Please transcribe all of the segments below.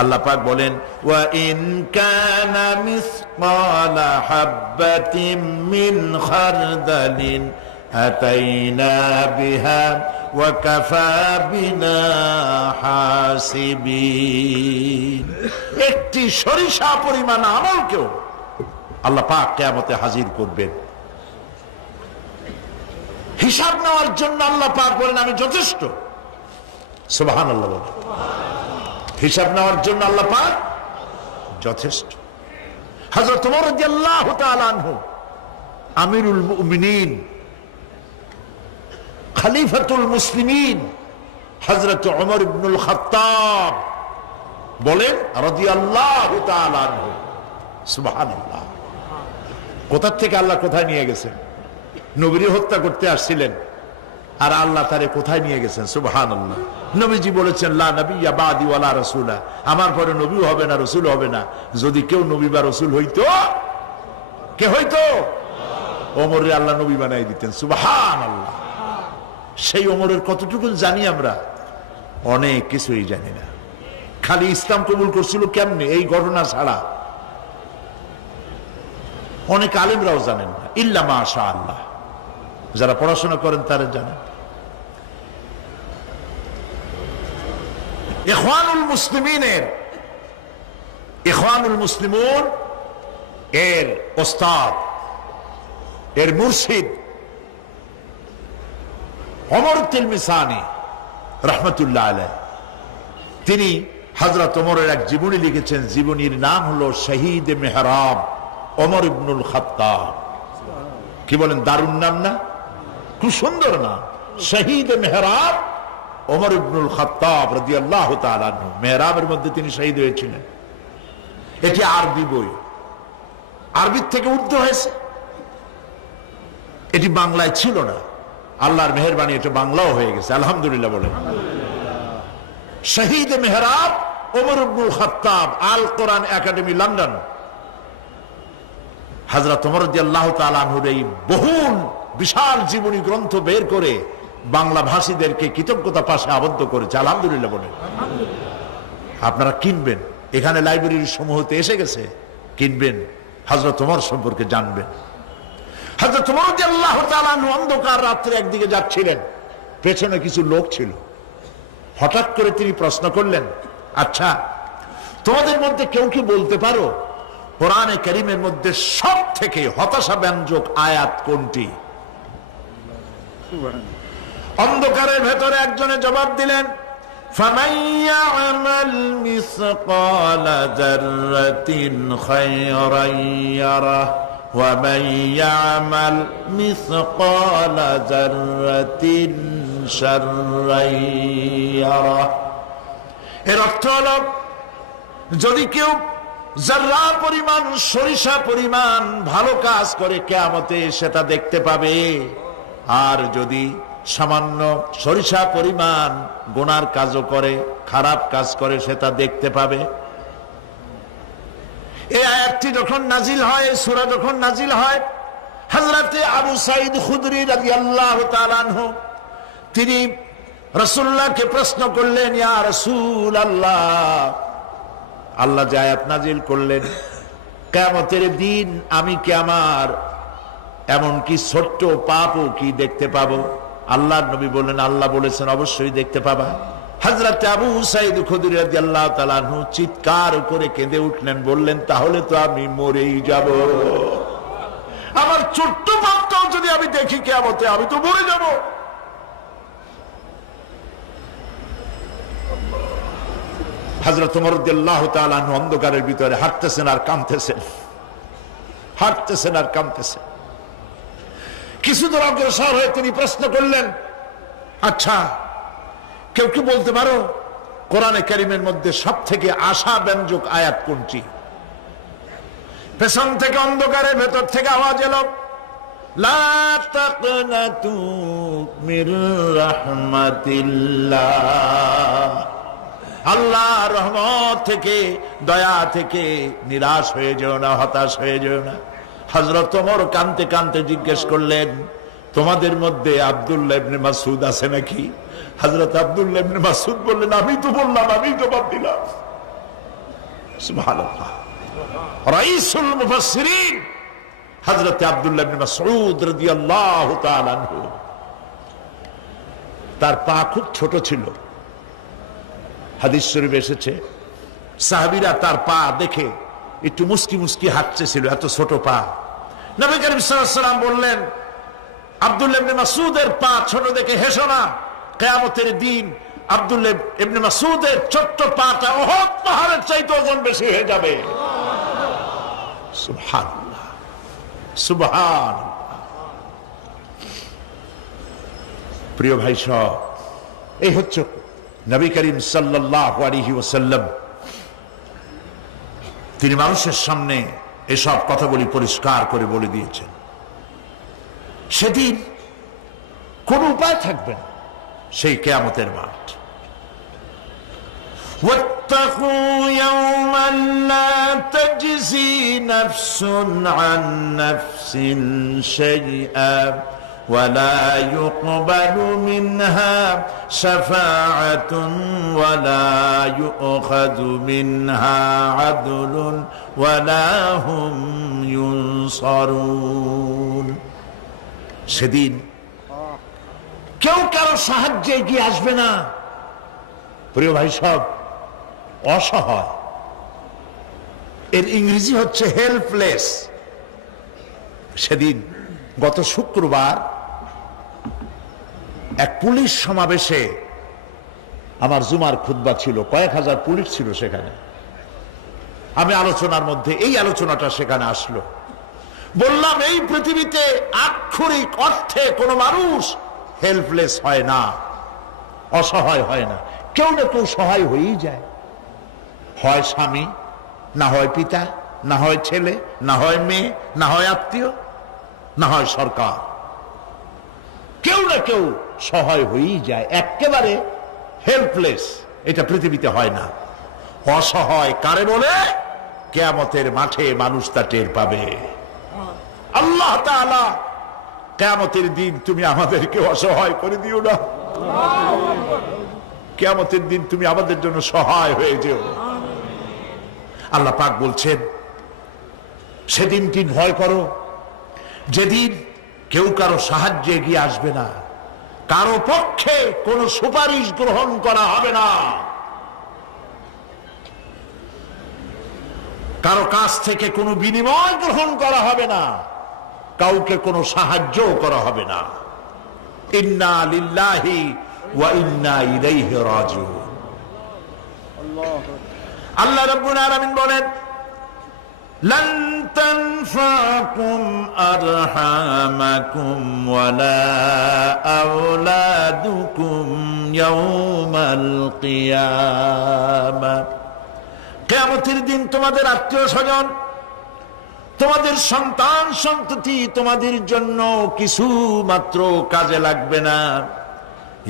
আল্লাহ পাক বলেন ওয়া ইন কানা মিসকালা হাববাতিন মিন খারদালিন আতাইনা বিহা ওয়া কাফা বিনা হাসিবিন। একটি সরিষা পরিমাণ আমলকেও আল্লাহ পাক কিয়ামতে হাজির করবেন। হিসাব নেওয়ার জন্য আল্লাহ পাক বলেন আমি যথেষ্ট। সুবহানাল্লাহ বলেন। হিসাব নেওয়ার জন্য আল্লাহ পাক যথেষ্ট। হযরত ওমর রাদিয়াল্লাহু তাআলা আনহু আমিরুল মুমিনিন খলিফাতুল মুসলিমিন হযরত ওমর ইবনুল খাত্তাব বলেন রাদিয়াল্লাহু তাআলা আনহু। সুবহানাল্লাহ। কোথা থেকে আল্লাহ কোথায় নিয়ে গেছেন? নবীকে হত্যা করতে আসছিলেন আর আল্লাহ তারে কোথায় নিয়ে গেছেন? সুবহানাল্লাহ। নবীজি বলেছেন লা নাবিয়্যা বাদি ওয়ালা রাসূলা, আমার পরে নবীও হবে না রাসূল হবে না। যদি কেউ নবী বা রাসূল হইতো, কে হইতো? ওমরে আল্লাহ নবী বানাই দিতেন। সুবহানাল্লাহ। সেই ওমরের কতটুকু জানি আমরা? অনেক কিছুই জানি না। খালি ইসলাম কবুল করছিল কেমনে এই ঘটনা ছাড়া অনেক আলেমরাও জানেন না, ইল্লা মাশাআল্লাহ। যারা পড়াশোনা করেন তারা জানেন। ইখওয়ানুল মুসলিমিনের ইখওয়ানুল মুসলিমুন এর ওস্তাদ, এর মুর্শিদ ওমর তিলমিসানি রাহমাতুল্লাহ আলাইহি, তিনি হযরত ওমরের এক জীবনী লিখেছেন। জীবনীর নাম হলো শহীদ মেহরাব ওমর ইবনুল খাত্তাব। কি বলেন, দারুণ নাম না? খুব সুন্দর নাম, শহীদ মেহরাব ওমর ইবনুল খাত্তাব রাদিয়াল্লাহু তাআলা আনহু। মেহরাবের মধ্যে তিনি শহীদ হয়েছিলেন। এটি আরবি বই, আরবির থেকে উর্দু হয়েছে। এটি বাংলায় ছিল না, আল্লাহর মেহেরবানি এটা বাংলাও হয়ে গেছে, আলহামদুলিল্লাহ বলেন। শহীদ মেহরাব ওমর ইবনুল খাত্তাব, আল কোরআন একাডেমি, লন্ডন। হযরত ওমর রাদিয়াল্লাহু তাআলা আনহুর এই বহুল বিশাল জীবনী গ্রন্থ বের করে বাংলা ভাষীদেরকে কৃতজ্ঞতা পাশে আবদ্ধ করেছে, আলহামদুলিল্লাহ বলেন। আপনারা কিনবেন, এখানে লাইব্রেরির সমূহতে এসে গেছে, কিনবেন, হযরত ওমর সম্পর্কে জানবেন। হযরত ওমর রাদিয়াল্লাহু তাআলা আনহু অন্ধকার রাত্রে একদিকে যাচ্ছিলেন, পেছনে কিছু লোক ছিল। হঠাৎ করে তিনি প্রশ্ন করলেন, আচ্ছা তোমাদের মধ্যে কেউ কি বলতে পারো কোরআনে কারীমের মধ্যে সব থেকে হতাশা ব্যঞ্জক আয়াত কোনটি? অন্ধকারের ভেতরে একজনে জবাব দিলেন, ফামান ইয়ামাল মিসকালা যাররাতিন খায়রান ইয়ারাহ ওয়া মান ইয়ামাল মিসকালা যাররাতিন শাররান ইয়ারাহ। এর অর্থ হলো, যদি কেউ যারা পরিমাণ সরিষা পরিমাণ ভালো কাজ করে কিয়ামতে সেটা দেখতে পাবে, আর যদি সামান্য সরিষা পরিমাণ গুনার কাজও করে, খারাপ কাজ করে, সেটা দেখতে পাবে। এই আয়াতটি যখন নাজিল হয়, সূরা যখন নাজিল হয়, হযরতে আবু সাঈদ খুদরি রাদিয়াল্লাহু তাআলা আনহু তিনি রাসূলুল্লাহকে প্রশ্ন করলেন, ইয়া রাসূলুল্লাহ, আল্লাহ যে আয়াত নাজিল করলেন, কিয়ামতের দিন আমি কি আমার এমনকি ছোট্ট পাপও কি দেখতে পাবো? আল্লাহর নবী বললেন, আল্লাহ বলেছেন অবশ্যই দেখতে পাবা। হযরত আবু সাঈদ খুদরি রাদিয়াল্লাহু তাআলা আনহু চিৎকার করে কেঁদে উঠলেন, বললেন, তাহলে তো আমি মরেই যাব। আমার ছোট্ট পাপটাও যদি আমি দেখি কিয়ামতে, আমি তো মরে যাব। হযরত ওমর রাদিয়াল্লাহু তাআলা আনহু অন্ধকারের ভিতরে হাঁটতেছেন আর কাঁদতেছেন, হাঁটতেছেন আর কাঁদতেছেন। কিছু দূর অগ্রসর হয়ে তিনি প্রশ্ন করলেন, আচ্ছা কেউ কি বলতে পারো কোরআনে কারীমের মধ্যে সব থেকে আশা ব্যঞ্জক আয়াত কোনটি? পেছন থেকে অন্ধকারের ভেতর থেকে আওয়াজ এলো, লা তাকনাতু মির রাহমাতিল্লাহ। আল্লাহর রহমত থেকে, দয়া থেকে নিরাশ হয়ে যেও না, হতাশ হয়ে যেও না। হযরত ওমর কাঁদতে কাঁদতে জিজ্ঞেস করলেন, তোমাদের মধ্যে আব্দুল্লাহ ইবনে মাসউদ আছে নাকি? হযরত আব্দুল্লাহ ইবনে মাসউদ বললেন, আমি তো বললাম, আমি জবাব দিলাম। সুবহানাল্লাহ। রাইসুল মুফাসসিরিন হযরত আব্দুল্লাহ ইবনে মাসউদ রাদিয়াল্লাহু তাআলা আনহু, তার পা খুব ছোট ছিল। হাদিস শরীফে এসেছে সাহাবীরা তার পা দেখে একটু মুস্কি মুস্কি হাঁটতেছিল, এত ছোট পা। নবী করিম সাল্লাল্লাহু আলাইহি ওয়াসাল্লাম বললেন, আব্দুল্লাহ ইবনে মাসউদের পা ছোট দেখে হেসো না, কিয়ামতের দিন আব্দুল্লাহ ইবনে মাসউদের ছোট্ট পাটা উহুদ পাহাড়ের চাইতে ওজন বেশি হয়ে যাবে। সুবহানাল্লাহ, সুবহানাল্লাহ। প্রিয় ভাই সব, এই হচ্ছে নবী করিম সাল্লাল্লাহু আলাইহি ওয়াসাল্লাম। তিনি মানুষের সামনে এসব কথাগুলি পরিষ্কার করে বলে দিয়েছেন। সেদিন কোন উপায় থাকবে না, সেই কিয়ামতের মাঠ। واتقوا يوما لا تجزي نفس عن نفس شيئا ولا يقبل منها شفاعة ولا يؤخذ منها عدل ولا هم ينصرون। সেদিন কেউ কারো সাহায্যে এগিয়ে আসবে না। প্রিয় ভাই সব, অসহায়, এর ইংরেজি হচ্ছে হেল্পলেস। সেদিন গত শুক্রবার এক পুলিশ সমাবেশে আমার জুমার খুতবা ছিল, কয়েক হাজার পুলিশ ছিল সেখানে। আমি আলোচনার মধ্যে এই আলোচনাটা সেখানে আসলো। বললাম, এই পৃথিবীতে আক্ষরিক অর্থে কোনো মানুষ হেল্পলেস হয় না, অসহায় হয় না। কেউ না কেউ সহায় হয়েই যায়, হয় স্বামী, না হয় পিতা, না হয় ছেলে, না হয় মেয়ে, না হয় আত্মীয়, না হয় সরকার। কেউ না কেউ সহায় হয়েই যায়। একেবারে হেল্পলেস এটা পৃথিবীতে হয় না। অসহায় কারে বলে? কিয়ামতের মাঠে মানুষ তা টের পাবে। আল্লাহ তাআলা কিয়ামতের দিন তুমি আমাদেরকে অসহায় করে দিও না। কিয়ামতের দিন তুমি আমাদের জন্য সহায় হয়ে যেও। আল্লাহ পাক বলছেন, সেদিনটি ভয় করো যেদিন কেউ কারো সাহায্যে এগিয়ে আসবে না, কারো পক্ষে কোনো সুপারিশ গ্রহণ করা হবে না, কারো কাছ থেকে কোনো বিনিময় গ্রহণ করা হবে না, কাউকে কোনো সাহায্য করা হবে না। ইন্না লিল্লাহি ওয়া ইন্না ইলাইহি রাজিউন। আল্লাহ রাব্বুল আলামিন বলেন, লান তানফাকুম আরহামাকুম ওয়ালা আওলাদুকুম ইয়াউমাল কিয়ামা। কিয়ামতের দিন তোমাদের আত্মীয় স্বজন, তোমাদের সন্তান সন্ততি তোমাদের জন্য কিছু মাত্র কাজে লাগবে না।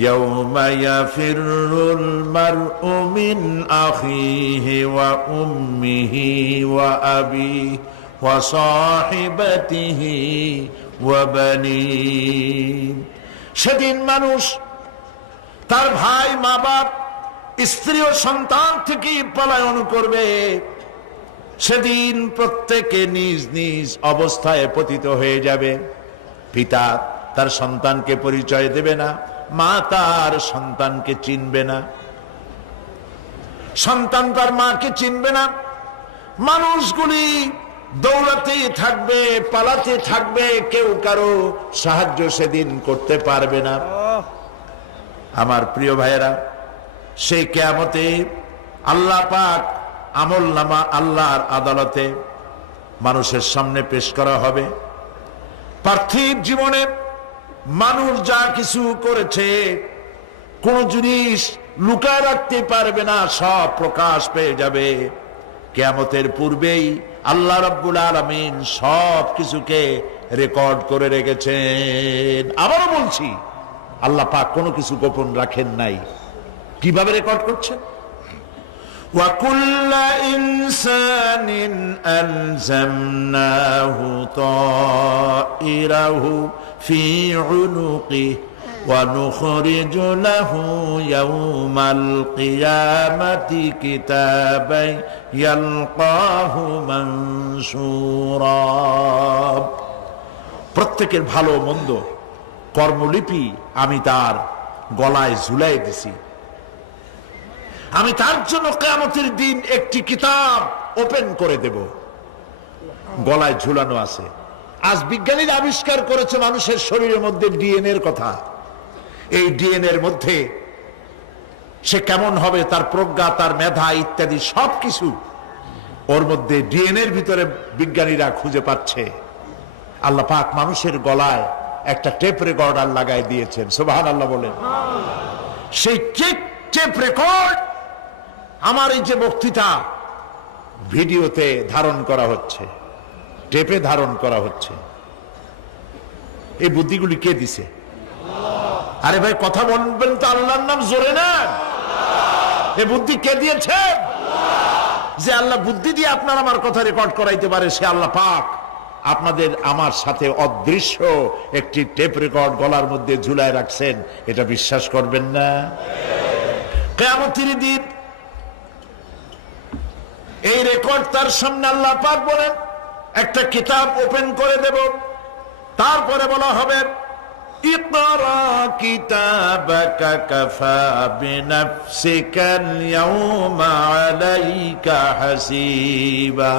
ইয়াউমা ইয়াফিরুল মারউ মিন আখিহি ওয়া উম্মিহি ওয়া আবিহি ওয়া সাহিবাতিহি ওয়া বানিহি। সেদিন মানুষ তার ভাই, মা বাপ, স্ত্রী ও সন্তান থেকে পলায়ন করবে। সেদিন প্রত্যেকে নিজ নিজ অবস্থায় পতিত হয়ে যাবে। পিতা তার সন্তানকে পরিচয় দেবে না, মা তার সন্তানকে চিনবে না, সন্তান তার মাকে চিনবে না। মানুষগুলি দৌড়াতে থাকবে, পালাতে থাকবে, কেউ কারো সাহায্য সেদিন করতে পারবে না। আমার প্রিয় ভাইয়েরা, সেই কিয়ামতে আল্লাহ পাক আমলনামা আল্লাহর আদালতে মানুষের সামনে পেশ করা হবে। পার্থিব জীবনে মানুষ যা কিছু করেছে কোন জিনিস লুকায় রাখতে পারবে না, সব প্রকাশ পেয়ে যাবে। কিয়ামতের পূর্বেই আল্লাহ রাব্বুল আলামিন সব কিছুকে রেকর্ড করে রেখেছেন। আবারও বলছি, আল্লাহ পাক কোনো কিছু গোপন রাখেন নাই। কিভাবে রেকর্ড করছেন? وَكُلَّ إِنسَانٍ أَلْزَمْنَاهُ طَائِرَهُ فِي عُنُقِهِ ونخرج له يوم القيامة كتابا يلقاه منشورا। প্রত্যেকের ভালো মন্দ কর্মলিপি আমি তার গলায় ঝুলাই দিছি। আমি তার জন্য কিয়ামতের দিন একটি কিতাব ওপেন করে দেব, গলায় ঝুলানো আছে। আজ বিজ্ঞানীরা আবিষ্কার করেছে মানুষের শরীরের মধ্যে ডিএনএ এর কথা। এই ডিএনএ এর মধ্যে সে কেমন হবে, তার প্রজ্ঞা, তার মেধা ইত্যাদি সবকিছু ওর মধ্যে ডিএনএ এর ভিতরে বিজ্ঞানীরা খুঁজে পাচ্ছে। আল্লাহ পাক মানুষের গলায় একটা টেপ রেকর্ডার লাগাই দিয়েছেন, সুবহানাল্লাহ বলেন। সেই টেপ রেকর্ড আমার এই যে বক্তৃতা ভিডিওতে ধারণ করা হচ্ছে, টেপে ধারণ করা হচ্ছে। এই বুদ্ধিগুলি কে দিছে? আরে ভাই কথা বলবেন তো, আল্লাহর নাম জোরে না। এই বুদ্ধি কে দিয়েছে? যে আল্লাহ বুদ্ধি দিয়ে আপনার আমার কথা রেকর্ড করাইতে পারে, সে আল্লাহ পাক আপনাদের আমার সাথে অদৃশ্য একটি টেপ রেকর্ড গলার মধ্যে ঝুলায় রাখছেন। এটা বিশ্বাস করবেন না? কিয়ামতের দিন এই রেকর্ড তার সামনে আল্লাহ পাক বলেন একটা কিতাব ওপেন করে দেব। তারপরে বলা হবে ইকরা কিতাবাকা কাফা বিনাফসিকাল ইয়াউমা আলাইকা হাসিবা।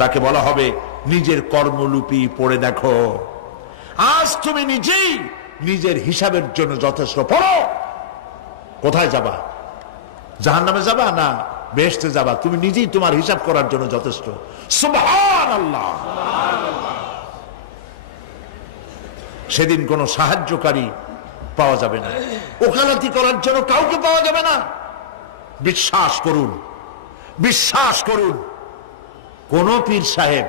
তাকে বলা হবে নিজের কর্মলিপি পড়ে দেখো, আজ তুমি নিজেই নিজের হিসাবের জন্য যথেষ্ট। পড়ো, কোথায় যাবা? জাহান্নামে যাবা না বেহেশতে যাবা? তুমি নিজেই তোমার হিসাব করার জন্য যথেষ্ট। সুবহানাল্লাহ। সেদিন কোনো সাহায্যকারী পাওয়া যাবে না, ওকালতি করার জন্য কাউকে পাওয়া যাবে না। বিশ্বাস করুন, বিশ্বাস করুন, কোন পীর সাহেব,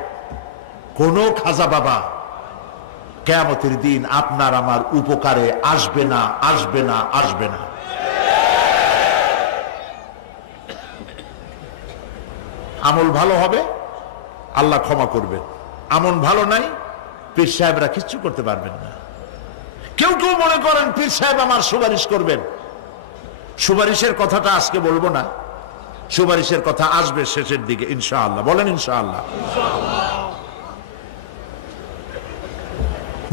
কোন খাজা বাবা কিয়ামতের দিন আপনার আমার উপকারে আসবে না, আসবে না, আসবে না। আমল ভালো হবে, আল্লাহ ক্ষমা করবেন। আমল ভালো নাই, পীর সাহেবরা কিচ্ছু করতে পারবেন না। কেউ কেউ মনে করেন পীর সাহেব আমার সুপারিশ করবেন। সুপারিশের কথাটা আজকে বলবো না, সুপারিশের কথা আসবে শেষের দিকে ইনশাআল্লাহ। বলেন ইনশাআল্লাহ।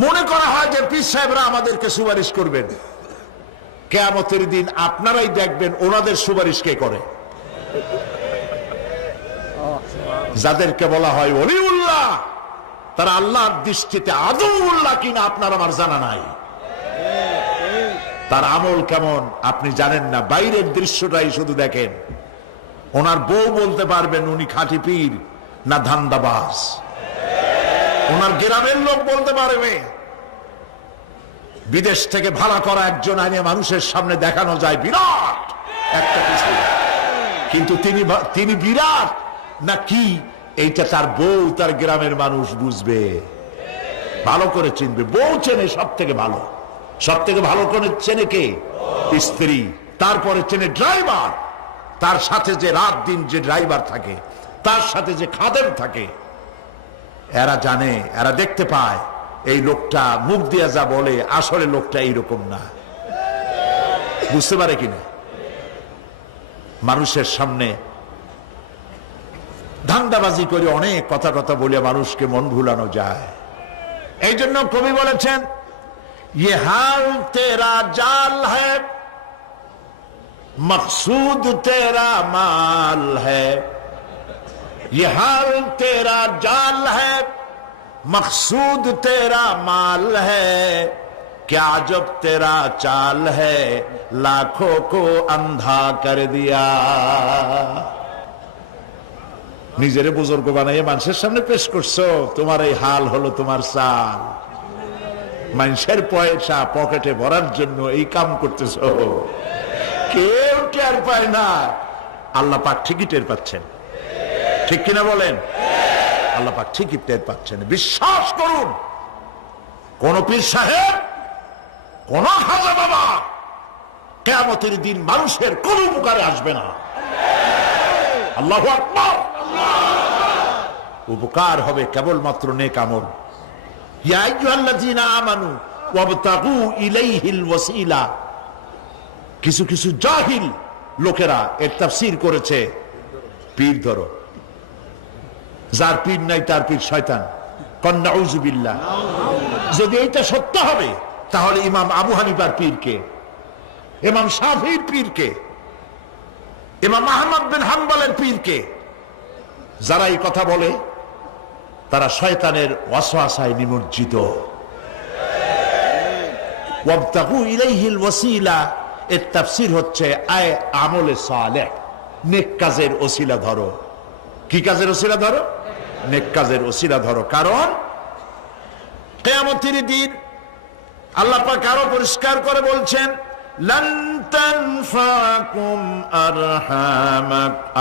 মনে করা হয় যে পীর সাহেবরা আমাদেরকে সুপারিশ করবেন। কিয়ামতের দিন আপনারাই দেখবেন ওনাদের সুপারিশ কে করে। যাদেরকে বলা হয় ওলিউল্লাহ, তারা আল্লাহর দৃষ্টিতে আদৌল্লাহ কিনা আপনার আমার জানা নাই। তার আমল কেমন আপনি জানেন না, বাইরের দৃশ্যটাই শুধু দেখেন। ওনার বউ বলতে পারবেন উনি খাঁটি পীর না ধান্দাবাজ। ওনার গ্রামের লোক বলতে পারবে। বিদেশ থেকে ভাড়া করা একজন আইনে মানুষের সামনে দেখানো যায় বিরাট একটা কিছু, কিন্তু তিনি বিরাট না কি এইটা তার বউ, তার গ্রামের মানুষ বুঝবে, ভালো করে চিনবে। বউ চেনে সব থেকে ভালো, সব থেকে ভালো করে চেনে কে? স্ত্রী। তারপরে চেনে ড্রাইভার, তার সাথে যে রাত দিন যে ড্রাইভার থাকে, তার সাথে যে খাদেম থাকে। এরা জানে, এরা দেখতে পায় এই লোকটা মুখ দিয়া যা বলে আসলে লোকটা এইরকম না। বুঝতে পারে কিনা? মানুষের সামনে ধান্দাবাজি করে অনেক কথা কথা বলে মানুষকে মন ভুলানো যায়। এই জন্য কবি বলেছেন ये हाल तेरा जाल है, मकसूद तेरा माल है। ये हाल तेरा जाल है, मकसूद तेरा माल है। क्या जब तेरा चाल है, लाखों को अंधा कर दिया। নিজেরে বুজুর্গ বানাইয়ে মানুষের সামনে পেশ করছো, তোমার এই হাল হলো তোমার চাল। মানুষের পয়সা পকেটে ভরার জন্য এই কাম করতেছ, কেউ টের পায় না। আল্লাহ পাক ঠিকই টের পাচ্ছেন, ঠিক কিনা বলেন? আল্লাহ পাক ঠিকই টের পাচ্ছেন। বিশ্বাস করুন, কোন পীর সাহেব, কোন খাজা বাবা কিয়ামতের দিন মানুষের কোন উপকারে আসবে না। আল্লাহু আকবার। উপকার হবে কেবলমাত্র নেক আমল। ইয়া আইয়ুহাল্লাযীনা আমানু ওয়াবতাগু ইলাইহিল ওয়াসিলা। কিছু কিছু জাহিল লোকেরা এর তাফসীর করেছে পীর ধরো, যার পীর নাই তার পীর শয়তান। কন নাউযুবিল্লাহ। যদি এটা সত্য হবে তাহলে ইমাম আবু হানিফার পীর কে? ইমাম শাফিঈর পীর কে? ইমাম আহমদ বিন হাম্বলের পীর কে? যারা এই কথা বলে তারা শয়তানের ওয়াসওয়াসায় নিমজ্জিত। ওয়াবতাগু ইলাইহিল ওয়াসিলা এর তাফসীর হচ্ছে আয় আমলে সালেহ, নেক কাজের ওসিলা ধরো। কি কাজের ওসিলা ধরো? নেক কাজের ওসিলা ধরো। কারণ কিয়ামতের দিন আল্লাহ পাক আরো পরিষ্কার করে বলছেন, লান তানফাকুম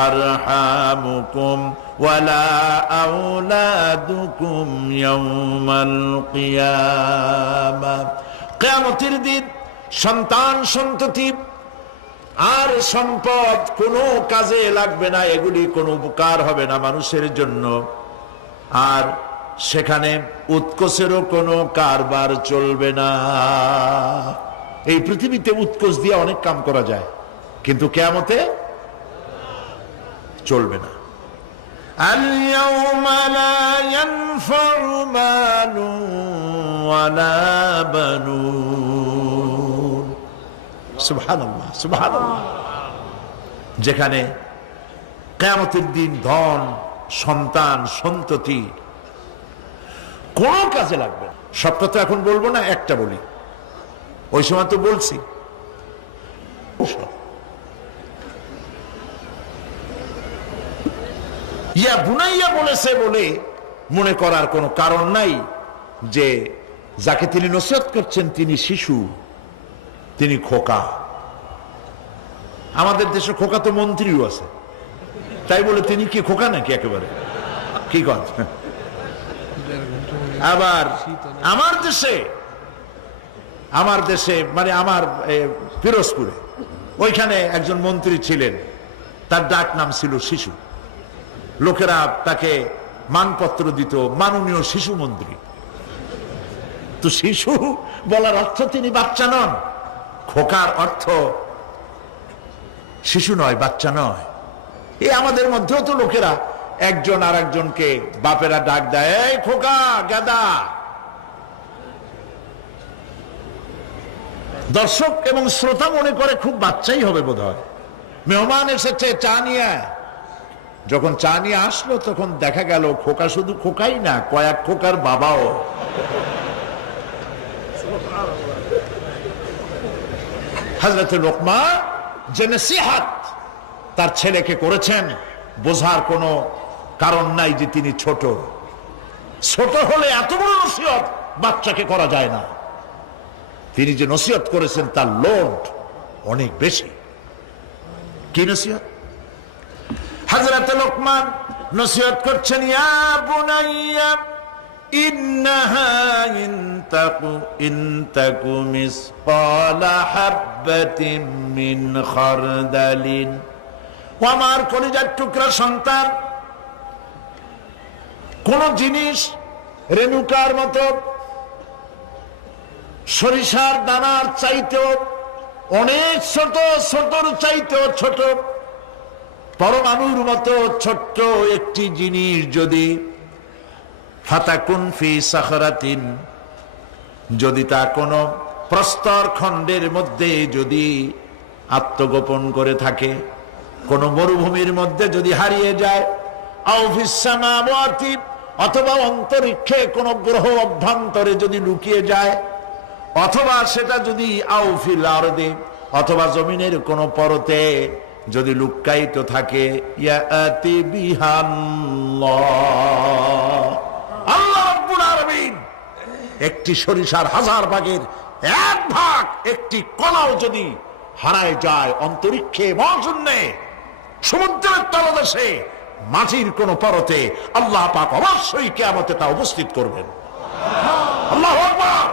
আরহামুকুম ওয়ালা আওলাদুকুম ইয়াউমাল কিয়ামাহ। কিয়ামতের দিন সন্তান সন্ততি আর সম্পদ কোনো কাজে লাগবে না, এগুলি কোনো উপকার হবে না মানুষের জন্য। আর সেখানে উৎকোষেরও কোনো কারবার চলবে না। এই পৃথিবীতে উৎকোষ দিয়ে অনেক কাম করা যায়, কিন্তু কিয়ামতে চলবে না। اليوم لا ينفع مال ولا بنون। সুবহানাল্লাহ, সুবহানাল্লাহ। যেখানে কিয়ামতের দিন ধন, সন্তান, সন্ততি কোন কাজে লাগবে না। সবটা তো এখন বলবো না, একটা বলি। ওই সময় তো বলছি। ইয়া বুনাইয়া বলেছে বলে মনে করার কোনো কারণ নাই যে যাকে তিনি নসিহত করছেন তিনি শিশু, তিনি খোকা। আমাদের দেশে খোকা তো মন্ত্রীও আছে, তাই বলে তিনি কি খোকা নাকি? একেবারে কি কথা। আবার আমার দেশে মানে আমার পিরোজপুরে ওইখানে একজন মন্ত্রী ছিলেন, তার ডাক নাম ছিল শিশু। লোকেরা তাকে মানপত্র দিত মাননীয় শিশু মন্ত্রী। তো শিশু বলার অর্থ তিনি বাচ্চা নন, খোকার অর্থ শিশু নয়, বাচ্চা নয়। এই আমাদের মধ্যেও তো লোকেরা একজন আর একজনকে বাপেরা ডাক দেয়, এই খোকা, গাদা। দর্শক এবং শ্রোতা মনে করে খুব বাচ্চাই হবে বোধ হয়। মেহমান এসেছে, চা নিয়ে। যখন চা নিয়ে আসলো তখন দেখা গেল খোকা শুধু খোকাই না, কয়েক খোকার বাবাও। হযরত লোকমান যে নসিহত তার ছেলেকে করেছেন, বোঝার কোনো কারণ নাই যে তিনি ছোট। ছোট হলে এত বড় নসিহত বাচ্চাকে করা যায় না। তিনি যে নসিহত করেছেন তার লোড অনেক বেশি। কি নসিহত? হযরত লোকমান নসিহত করছেন, ইয়া বুনাইয়া ইন্নাহা ইনতাকু মিসকালা হাববাতিন মিন খারদালিন। ও আমার কলিজার টুকরা সন্তান, কোন জিনিস রেণুকার মতো, সরিষার দানার চাইতেও অনেক ছোট, ছোটর চাইতেও ছোট, পরমাণুর মতো ছোট্ট একটি জিনিস যদি ফাতাকুন ফি সাখরাতিন, যদি তা কোনো প্রস্তর খণ্ডের মধ্যে যদি আত্মগোপন করে থাকে, কোন মরুভূমির মধ্যে যদি হারিয়ে যায়, আও ফিস সামাওয়াতি, অথবা অন্তরিক্ষে কোন গ্রহ অভ্যন্তরে যদি লুকিয়ে যায়, অথবা সেটা যদি আও ফিল আরদি, অথবা জমিনের কোন পরতে যদি লুক্কায়িত থাকে, ইয়াতি বিহাল্লাহ, আল্লাহ রাব্বুল আলামিন একটি সরিষার 1000 ভাগের 1 ভাগ, একটি কণাও যদি হারায় যায় অন্তরিক্ষে, মহাশূন্যে, সমুদ্রের তলদেশে, মাটির কোন পরতে, আল্লাহ পাক অবশ্যই কিয়ামতে তা উপস্থিত করবেন। আল্লাহু আকবার।